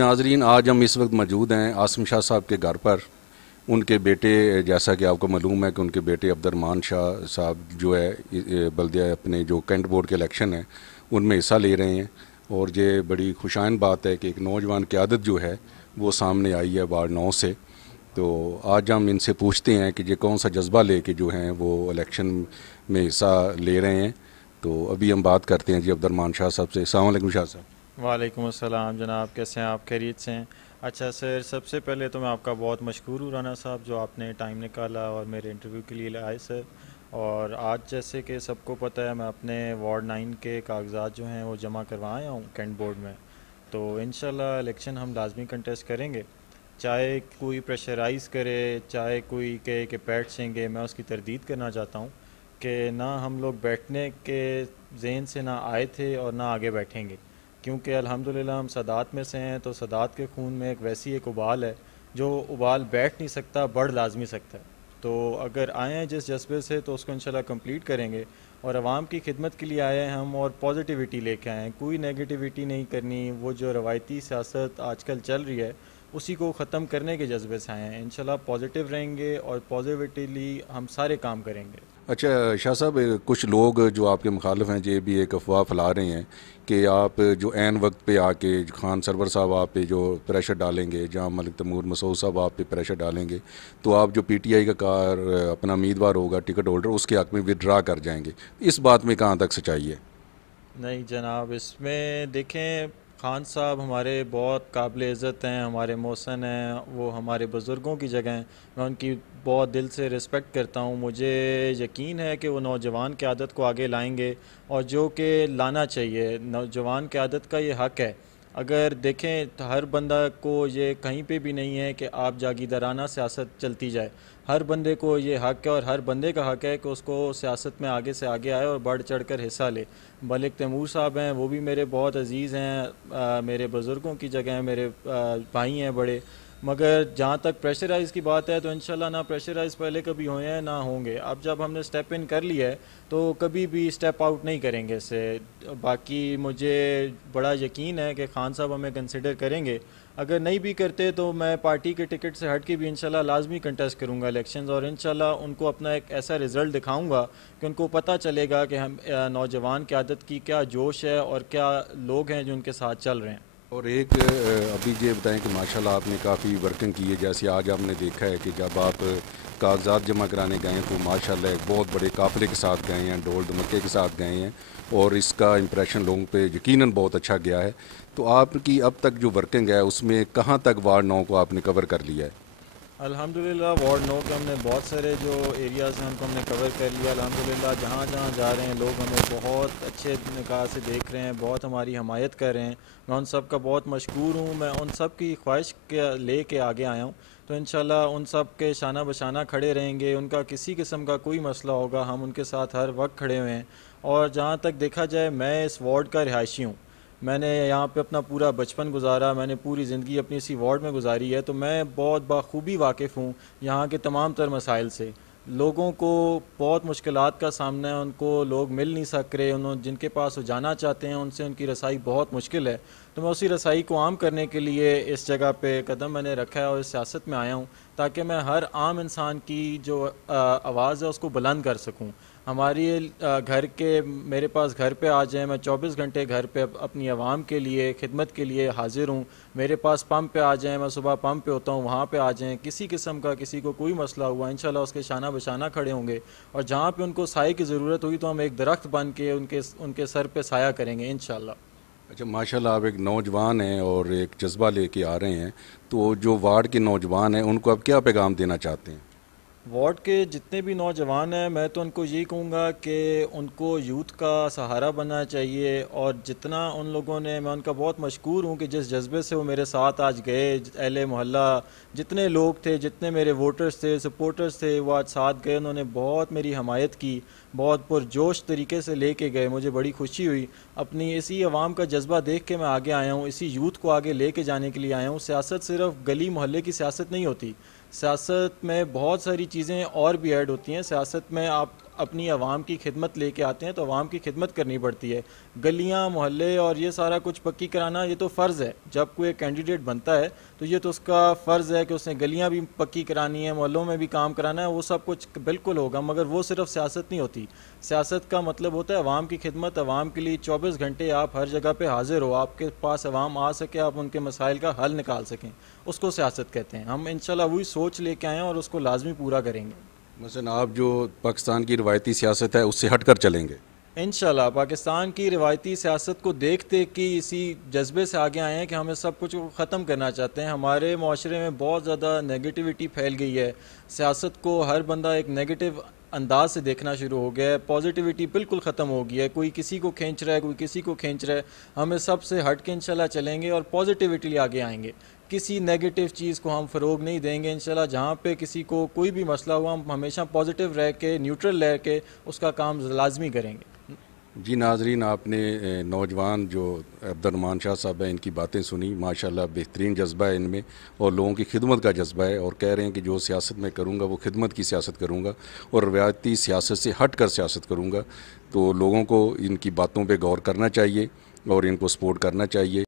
नाजरीन, आज हम इस वक्त मौजूद हैं आसिम शाह साहब के घर पर। उनके बेटे, जैसा कि आपको मालूम है कि उनके बेटे अब्दुर्रहमान शाह साहब जो है बल्दिया अपने जो कैंट बोर्ड के इलेक्शन है उनमें हिस्सा ले रहे हैं। और ये बड़ी खुशाइन बात है कि एक नौजवान क़यादत जो है वो सामने आई है वार्ड 9 से। तो आज हम इनसे पूछते हैं कि ये कौन सा जज्बा लेके जो हैं वो इलेक्शन में हिस्सा ले रहे हैं। तो अभी हम बात करते हैं जी अब्दुर्रहमान शाह साहब से। अस्सलाम वालेकुम शाह साहब। वालेकुम अस्सलाम जनाब, कैसे हैं आप? खैरियत से हैं? अच्छा सर, सबसे पहले तो मैं आपका बहुत मशकूर हूँ राना साहब, जो आपने टाइम निकाला और मेरे इंटरव्यू के लिए आए सर। और आज जैसे कि सबको पता है, मैं अपने वार्ड 9 के कागजात जो हैं वो जमा करवा आया हूँ कैंट बोर्ड में। तो इंशाल्लाह इलेक्शन हम लाजमी कंटेस्ट करेंगे, चाहे कोई प्रेशराइज़ करे, चाहे कोई कहे कि बैठ जाएंगे। मैं उसकी तरदीद करना चाहता हूँ कि ना हम लोग बैठने के जहन से ना आए थे और ना आगे बैठेंगे, क्योंकि अल्हम्दुलिल्लाह हम सदात में से हैं। तो सदात के खून में एक वैसी एक उबाल है, जो उबाल बैठ नहीं सकता, बढ़ लाजमी सकता है। तो अगर आए हैं जिस जज्बे से, तो उसको इंशाल्लाह कंप्लीट करेंगे। और आवाम की खिदमत के लिए आए हैं हम, और पॉजिटिविटी लेके आए हैं, कोई नेगेटिविटी नहीं करनी। वो जो रवायती सियासत आजकल चल रही है उसी को ख़त्म करने के जज्बे से आए हैं। इंशाल्लाह पॉजिटिव रहेंगे और पॉजिटिवली हम सारे काम करेंगे। अच्छा शाह साहब, कुछ लोग जो आपके मुखालिफ हैं ये भी एक अफवाह फैला रहे हैं कि आप जो ऐन वक्त पे आके खान सरवर साहब आप पे जो प्रेशर डालेंगे, जहाँ मलिक तैमूर मसूद साहब आप पे प्रेशर डालेंगे, तो आप जो पीटीआई का कार अपना उम्मीदवार होगा टिकट होल्डर उसके हक़ में विदड्रा कर जाएंगे। इस बात में कहाँ तक सच्चाई है? नहीं जनाब, इसमें देखें, खान साहब हमारे बहुत काबिल इज़्ज़त हैं, हमारे मौसन हैं, वो हमारे बुज़ुर्गों की जगह हैं। मैं उनकी बहुत दिल से रिस्पेक्ट करता हूँ। मुझे यकीन है कि वो नौजवान क़यादत को आगे लाएंगे, और जो कि लाना चाहिए। नौजवान क़यादत का ये हक़ है। अगर देखें तो हर बंदा को ये कहीं पे भी नहीं है कि आप जागीदाराना सियासत चलती जाए। हर बंदे को ये हक़ है, और हर बंदे का हक़ है कि उसको सियासत में आगे से आगे आए और बढ़ चढ़ कर हिस्सा ले। मलिक तैमूर साहब हैं, वो भी मेरे बहुत अजीज़ हैं, मेरे बुज़ुर्गों की जगह हैं, मेरे भाई हैं बड़े। मगर जहाँ तक प्रेशराइज़ की बात है, तो इंशाल्लाह ना प्रेशराइज़ पहले कभी हुए हैं ना होंगे। अब जब हमने स्टेप इन कर लिया है, तो कभी भी स्टेप आउट नहीं करेंगे इससे। बाकी मुझे बड़ा यकीन है कि खान साहब हमें कंसिडर करेंगे। अगर नहीं भी करते तो मैं पार्टी के टिकट से हट के भी इंशाल्लाह लाजमी कंटेस्ट करूंगा इलेक्शंस, और इंशाल्लाह उनको अपना एक ऐसा रिज़ल्ट दिखाऊंगा कि उनको पता चलेगा कि हम नौजवान क़यादत की क्या जोश है और क्या लोग हैं जो उनके साथ चल रहे हैं। और एक अभी ये बताएं कि माशाल्लाह आपने काफ़ी वर्किंग की है। जैसे आज आपने देखा है कि जब आप कागजात जमा कराने गए हैं तो माशाल्लाह एक बहुत बड़े काफ़िले के साथ गए हैं, ढोल ढमक्के के साथ गए हैं, और इसका इम्प्रेशन लोगों पे यकीनन बहुत अच्छा गया है। तो आपकी अब तक जो वर्किंग है उसमें कहाँ तक वार्ड 9 को आपने कवर कर लिया है? अल्हम्दुलिल्लाह वार्ड 9 के हमने बहुत सारे जो एरियाज़ हैं उनको हमने कवर कर लिया। अल्हम्दुलिल्लाह जहाँ जहाँ जा रहे हैं लोग हमें बहुत अच्छे निगाह से देख रहे हैं, बहुत हमारी हमायत कर रहे हैं। मैं उन सब का बहुत मशकूर हूँ। मैं उन सब की ख्वाहिश के ले के आगे आया हूँ। तो इंशाल्लाह उन सब के शाना बशाना खड़े रहेंगे। उनका किसी किस्म का कोई मसला होगा, हम उनके साथ हर वक्त खड़े हुए हैं। और जहाँ तक देखा जाए, मैं इस वार्ड का रिहायशी हूँ। मैंने यहाँ पे अपना पूरा बचपन गुजारा, मैंने पूरी ज़िंदगी अपनी इसी वार्ड में गुजारी है। तो मैं बहुत बाखूबी वाकिफ़ हूँ यहाँ के तमाम तर मसाइल से। लोगों को बहुत मुश्किलात का सामना है, उनको लोग मिल नहीं सक रहे, उन्होंने जिनके पास वो जाना चाहते हैं उनसे उनकी रसाई बहुत मुश्किल है। तो मैं उसी रसाई को आम करने के लिए इस जगह पे कदम मैंने रखा है और इस सियासत में आया हूँ, ताकि मैं हर आम इंसान की जो आवाज़ है उसको बुलंद कर सकूँ। हमारी घर के मेरे पास घर पे आ जाएं, मैं 24 घंटे घर पे अपनी आवाम के लिए खिदमत के लिए हाजिर हूँ। मेरे पास पंप पे आ जाएं, मैं सुबह पंप पे होता हूँ, वहाँ पे आ जाएं। किसी किस्म का किसी को कोई मसला हुआ, इंशाल्लाह उसके शाना बशाना खड़े होंगे। और जहाँ पे उनको साए की ज़रूरत हुई, तो हम एक दरख्त बन के उनके उनके सर पे साया करेंगे इंशाल्लाह। अच्छा, माशाल्लाह आप एक नौजवान हैं और एक जज्बा लेके आ रहे हैं। तो जो वार्ड के नौजवान हैं उनको आप क्या पैगाम देना चाहते हैं? वार्ड के जितने भी नौजवान हैं, मैं तो उनको यही कहूँगा कि उनको यूथ का सहारा बनना चाहिए। और जितना उन लोगों ने, मैं उनका बहुत मशकूर हूँ कि जिस जज्बे से वो मेरे साथ आज गए, अहले मोहल्ला जितने लोग थे, जितने मेरे वोटर्स थे, सपोर्टर्स थे, वो आज साथ गए। उन्होंने बहुत मेरी हमायत की, बहुत पुरजोश तरीके से लेके गए। मुझे बड़ी खुशी हुई। अपनी इसी आवाम का जज्बा देख के मैं आगे आया हूँ, इसी यूथ को आगे लेके जाने के लिए आया हूँ। सियासत सिर्फ गली मोहल्ले की सियासत नहीं होती, सियासत में बहुत सारी चीज़ें और भी ऐड होती हैं। सियासत में आप अपनी आवाम की खिदमत लेके आते हैं तो आवाम की खिदमत करनी पड़ती है। गलियां मोहल्ले और ये सारा कुछ पक्की कराना ये तो फ़र्ज़ है। जब कोई कैंडिडेट बनता है तो ये तो उसका फ़र्ज़ है कि उसने गलियां भी पक्की करानी है, मोहल्लों में भी काम कराना है, वो सब कुछ बिल्कुल होगा। मगर वो सिर्फ सियासत नहीं होती। सियासत का मतलब होता है आवाम की खिदमत, आवाम के लिए 24 घंटे आप हर जगह पे हाजिर हो, आपके पास आवाम आ सके, आप उनके मसाइल का हल निकाल सकें, उसको सियासत कहते हैं। हम इंशाल्लाह वही सोच लेके आए हैं और उसको लाजमी पूरा करेंगे। मसलन आप जो पाकिस्तान की रवायती सियासत है उससे हट कर चलेंगे। इंशाल्लाह पाकिस्तान की रिवायती सियासत को देखते कि इसी जज्बे से आगे आए हैं कि हमें सब कुछ ख़त्म करना चाहते हैं। हमारे माशरे में बहुत ज़्यादा नेगेटिविटी फैल गई है। सियासत को हर बंदा एक नेगेटिव अंदाज से देखना शुरू हो गया है। पॉजिटिविटी बिल्कुल ख़त्म हो गई है। कोई किसी को खींच रहा है, कोई किसी को खींच रहा है। हमें सबसे हट के इंशाल्लाह चलेंगे और पॉजिटिविटी आगे आएंगे। किसी नेगेटिव चीज़ को हम फ़रोग नहीं देंगे इंशाल्लाह। जहाँ पे किसी को कोई भी मसला हुआ हम हमेशा पॉजिटिव रह के, न्यूट्रल रह के उसका काम लाजमी करेंगे। जी नाजरीन, आपने नौजवान जो अब्दुर्रहमान शाह साहब हैं इनकी बातें सुनी। माशाल्लाह बेहतरीन जज्बा है इनमें और लोगों की खिदमत का जज्बा है, और कह रहे हैं कि जो सियासत मैं करूँगा वो खिदमत की सियासत करूँगा और रवायती सियासत से हट कर सियासत करूँगा। तो लोगों को इनकी बातों पर गौर करना चाहिए और इनको सपोर्ट करना चाहिए।